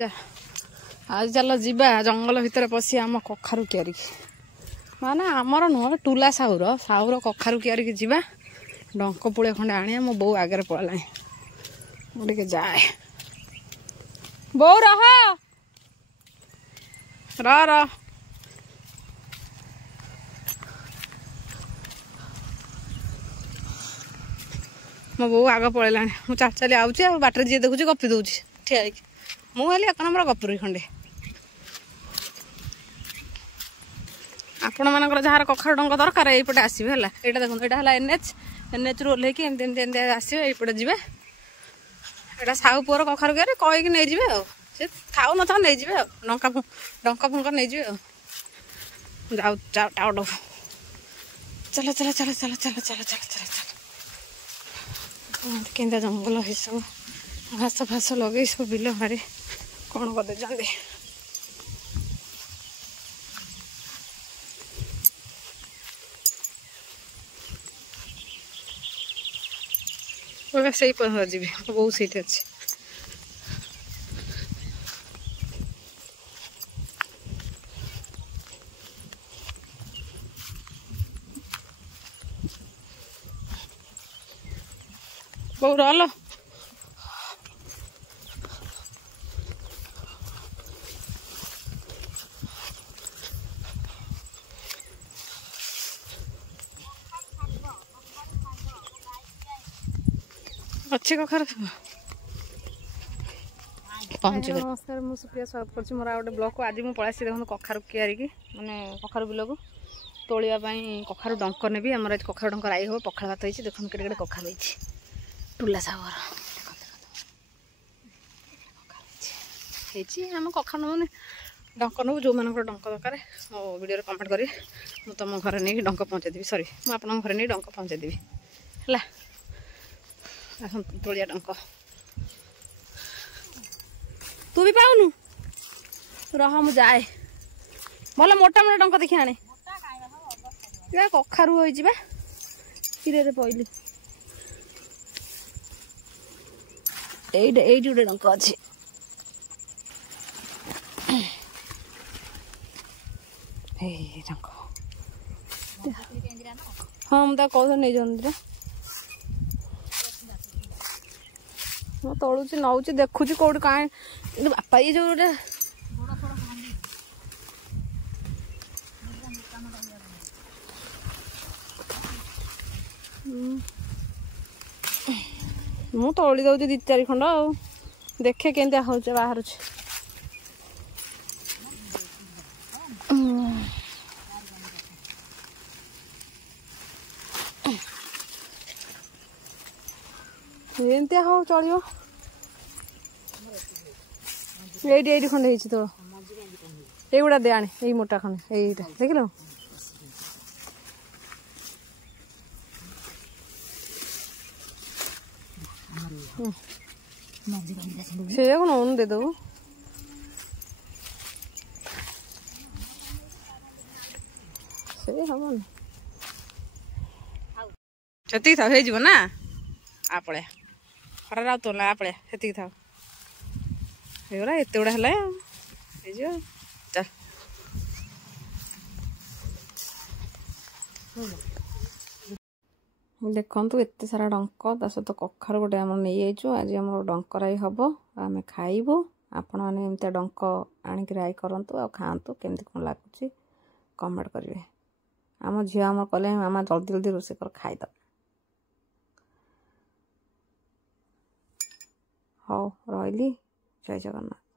आज चल जीवा जंगल भितर पशि आम कखारु कियारी माने आमर नुह टुला साहुर कखारु कियारी जीवा डंक पुड़े खंडे आने मो बो आगे पड़ा मुझे जाए बो रह मो बो आग पड़ेला मुझे चाल चली आऊँगी आ बाटर जी देखुची गपी दूची ठिया मुझे एक नंबर गपुरी खंडे आपण मानकर जार कखारु डंक दरकार यपटे आसवे है यहाँ देखो यहाँ एनएच रू ओह्लैक एमती आसवे यपटे जी यहाँ साहू पुअर कखारु कियारी कहीकि नहीं जाए सी थाऊ न था नहीं जाए डंका फुंक नहीं जाए जाओ टाउट चलो चलो चलो चलो चलो चलो चलो चलो चलो केंदा जंगल है सब घास फास लगे सब बिल भारी कौन करते जाते से जी बहुत सीट अच्छे बहु रहा अच्छे कखार पहुँच नमस्कार मुझे सुप्रिया स्वागत कर मोर गोटे ब्लॉग को आज मुझे पलि देखो कखारु कियारी माने कखारु बिल को तोलियापाई कखारु डंक नेबी आम आज कखारु डंक राई हम पखाड़ भात होती देखो केटे कखारु टुला सावर आम कखारु नौने डंक नौ जो मान डंक दरकार मो वीडियो कमेंट करी मुझे तुम घर नहीं डंक पहुँचादेवी सॉरी मुझे आप घर नहीं डंक पहुँचादेवी है तोलिया डंक तू भी पाऊनु रह मु जाए भल मोटा मोटा डंक देखी आने कखारु होइजिबा हिरे पइली एई गोटे डंक अच्छे डंक हाँ मुझे कौन नहीं जाऊँ मु तलुची नौची देखुची कौट कहीं बापा ये जो मु तली दौची दी चार खंड आ देखे के बाहर एमती हाँ चलो ये खंडे तो युड़ा दे आने यही मोटा खंडे यहीटा देख लो से नौन दे दो से हम छती था ना आपड़े खरा तो ना आपड़े से था एत गुड़ा है चल देखु एत सारा डंक ता सहित कखारु गोटे आम नहीं आज आम डंक राई हम आम खाइबू आपण मैंने एमती डंक आणिक राई करूँ आ खातु केमती कौन लगुच कमेंट करेंगे आम झील आम कले आम जल्दी जल्दी रोषे कर खाईद हौ रही जय जगन्नाथ।